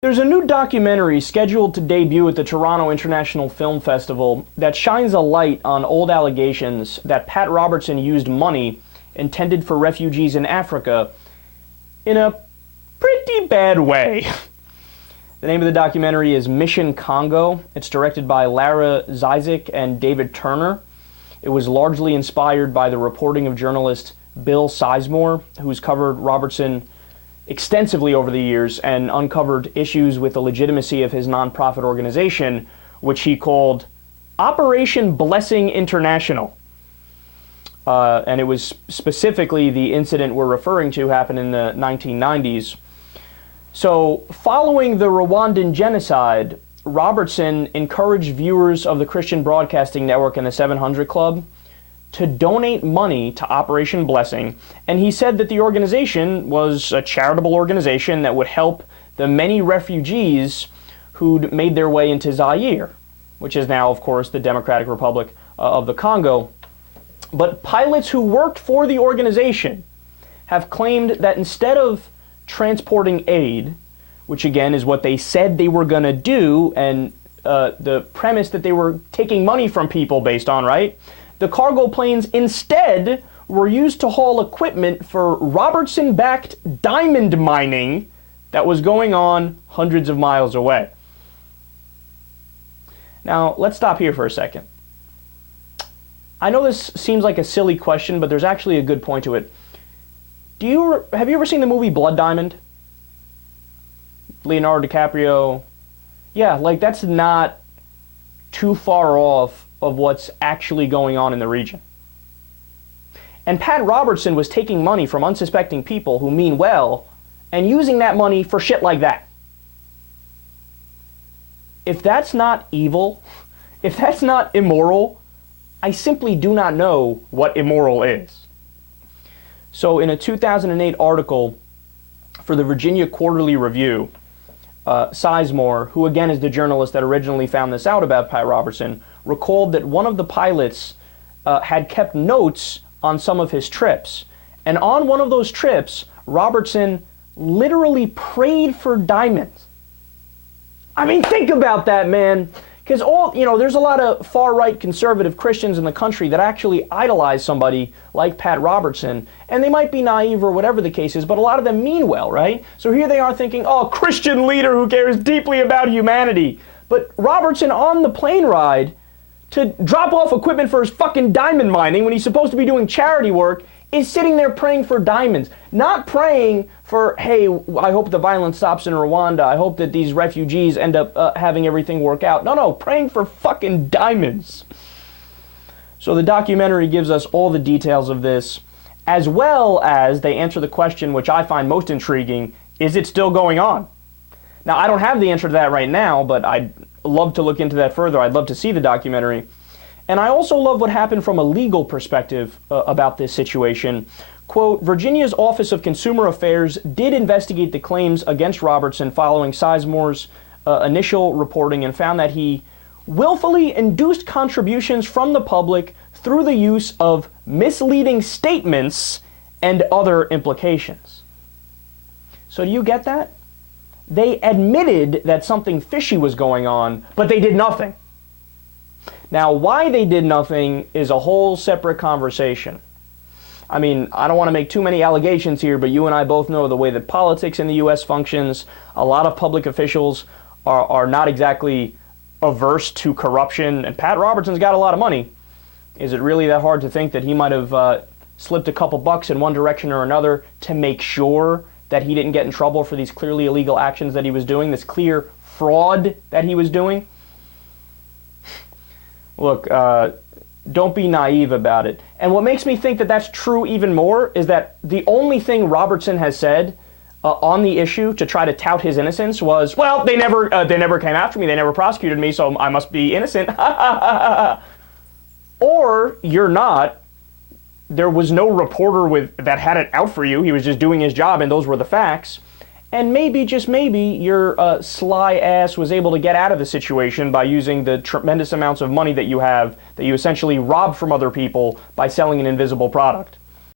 There's a new documentary scheduled to debut at the Toronto International Film Festival that shines a light on old allegations that Pat Robertson used money intended for refugees in Africa in a pretty bad way. The name of the documentary is Mission Congo. It's directed by Lara, Zizic, and David Turner. It was largely inspired by the reporting of journalist Bill Sizemore, who's covered Robertson extensively over the years and uncovered issues with the legitimacy of his nonprofit organization, which he called Operation Blessing International. And it was specifically the incident we're referring to happened in the 1990s. So, following the Rwandan genocide, Robertson encouraged viewers of the Christian Broadcasting Network and the 700 Club to donate money to Operation Blessing, and he said that the organization was a charitable organization that would help the many refugees who'd made their way into Zaire, which is now, of course, the Democratic Republic of the Congo. But pilots who worked for the organization have claimed that instead of transporting aid, which again is what they said they were going to do, and the premise that they were taking money from people based on, right? The cargo planes instead were used to haul equipment for Robertson-backed diamond mining that was going on hundreds of miles away. Now, let's stop here for a second. I know this seems like a silly question, but there's actually a good point to it. Have you ever seen the movie Blood Diamond? Leonardo DiCaprio? Yeah, like that's not too far off of what's actually going on in the region. And Pat Robertson was taking money from unsuspecting people who mean well and using that money for shit like that. If that's not evil, if that's not immoral, I simply do not know what immoral is. So in a 2008 article for the Virginia Quarterly Review, Sizemore, who again is the journalist that originally found this out about Pat Robertson, recalled that one of the pilots had kept notes on some of his trips. And on one of those trips, Robertson literally prayed for diamonds. I mean, think about that, man. Because there's a lot of far-right conservative Christians in the country that actually idolize somebody like Pat Robertson, and they might be naive or whatever the case is, but a lot of them mean well, right? So here they are thinking, oh, Christian leader who cares deeply about humanity. But Robertson on the plane ride to drop off equipment for his fucking diamond mining when he's supposed to be doing charity work is sitting there praying for diamonds. Not praying for, hey, I hope the violence stops in Rwanda. I hope that these refugees end up having everything work out. No, praying for fucking diamonds. So the documentary gives us all the details of this, as well as they answer the question, which I find most intriguing, is it still going on? Now, I don't have the answer to that right now, but I'd love to look into that further. I'd love to see the documentary. And I also love what happened from a legal perspective about this situation. Quote, Virginia's Office of Consumer Affairs did investigate the claims against Robertson following Sizemore's initial reporting and found that he willfully induced contributions from the public through the use of misleading statements and other implications. So do you get that? They admitted that something fishy was going on, but they did nothing. Now, why they did nothing is a whole separate conversation. I mean, I don't want to make too many allegations here, but you and I both know the way that politics in the U.S. functions. A lot of public officials are not exactly averse to corruption, and Pat Robertson's got a lot of money. Is it really that hard to think that he might have slipped a couple bucks in one direction or another to make sure that he didn't get in trouble for these clearly illegal actions that he was doing, this clear fraud that he was doing? Look, don't be naive about it. And what makes me think that that's true even more is that the only thing Robertson has said on the issue to try to tout his innocence was, well, they never came after me, they never prosecuted me, so I must be innocent. Or you're not. There was no reporter that had it out for you. He was just doing his job, and those were the facts. And maybe, just maybe, your sly ass was able to get out of the situation by using the tremendous amounts of money that you have, that you essentially robbed from other people by selling an invisible product.